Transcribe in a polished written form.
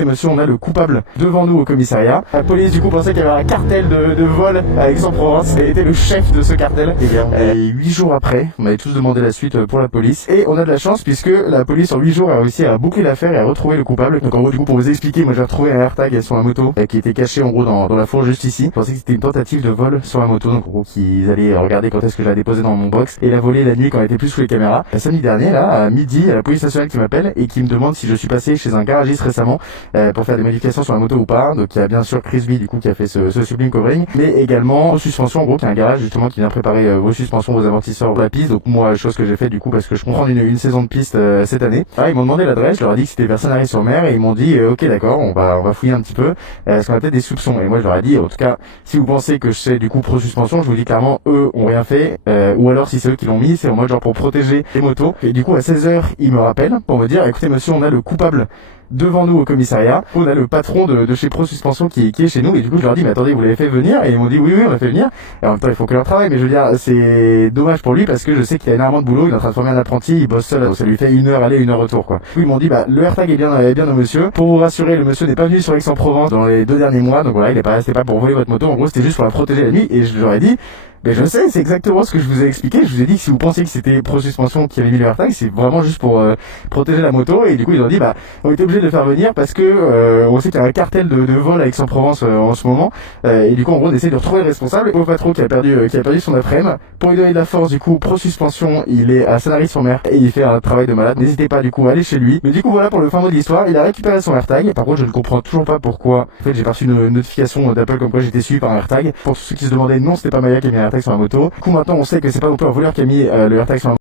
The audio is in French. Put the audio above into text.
écoutez monsieur, on a le coupable devant nous au commissariat. La police du coup pensait qu'il y avait un cartel de vol à Aix-en-Provence et était le chef de ce cartel. Et 8 jours après, on avait tous demandé la suite pour la police et on a de la chance puisque la police en 8 jours a réussi à boucler l'affaire et à retrouver le coupable. Donc en gros du coup pour vous expliquer, moi j'ai retrouvé un AirTag sur la moto qui était caché en gros dans la fourche juste ici. Je pensais que c'était une tentative de vol sur la moto, donc en gros qu'ils allaient regarder quand est-ce que je la déposais dans mon box et la voler la nuit quand elle était plus sous les caméras. La samedi dernier là, à midi, il y a la police nationale qui m'appelle et qui me demande si je suis passé chez un garagiste récemment pour faire des modifications sur la moto ou pas. Donc il y a bien sûr Chris B du coup qui a fait ce sublime covering, mais également suspension en gros qui est un garage justement qui vient préparer vos suspensions, vos amortisseurs de la piste. Donc moi chose que j'ai fait du coup parce que je comprends une saison de piste cette année. Ils m'ont demandé l'adresse, je leur ai dit que c'était vers Sanary-sur-Mer et ils m'ont dit ok d'accord, on va fouiller un petit peu parce qu'on a peut-être des soupçons. Et moi je leur ai dit en tout cas si vous pensez que je sais du coup pro suspension, je vous dis clairement eux ont rien fait ou alors si c'est eux qui l'ont mis, c'est en mode genre pour protéger les motos. Et du coup à 16h ils me rappellent pour me dire écoutez monsieur, on a le coupable devant nous au commissariat, on a le patron de chez Pro Suspension qui est chez nous et du coup je leur dis mais attendez vous l'avez fait venir et ils m'ont dit oui on l'a fait venir et en même temps ils font que leur travail mais je veux dire c'est dommage pour lui parce que je sais qu'il a énormément de boulot, il est en train de former un apprenti, il bosse seul donc ça lui fait 1 heure aller 1 heure retour quoi. Ils m'ont dit bah le AirTag est bien au monsieur, pour vous rassurer le monsieur n'est pas venu sur Aix-en-Provence dans les 2 derniers mois donc voilà c'était pas pour voler votre moto, en gros c'était juste pour la protéger la nuit et je leur ai dit mais je sais, c'est exactement ce que je vous ai expliqué. Je vous ai dit que si vous pensiez que c'était Pro Suspension qui avait mis le AirTag, c'est vraiment juste pour protéger la moto. Et du coup, ils ont dit, bah, on était obligé de le faire venir parce que on sait qu'il y a un cartel de vol à Aix-en-Provence en ce moment. Et du coup, en gros, on essaie de retrouver le responsable. Et au patron qui a perdu son après-midi. Pour lui donner de la force, du coup, Pro Suspension, il est à Sanary-sur-Mer et il fait un travail de malade. N'hésitez pas, du coup, à aller chez lui. Mais du coup, voilà pour le fin mot de l'histoire. Il a récupéré son AirTag. Par contre, je ne comprends toujours pas pourquoi. En fait, j'ai reçu une notification d'Apple comme quoi j'étais suivi par un AirTag. Pour tous ceux qui se demandaient, non, c'était pas Maya qui a mis un AirTag sur la moto. Maintenant on sait que c'est pas non plus un voleur qui a mis le AirTag sur la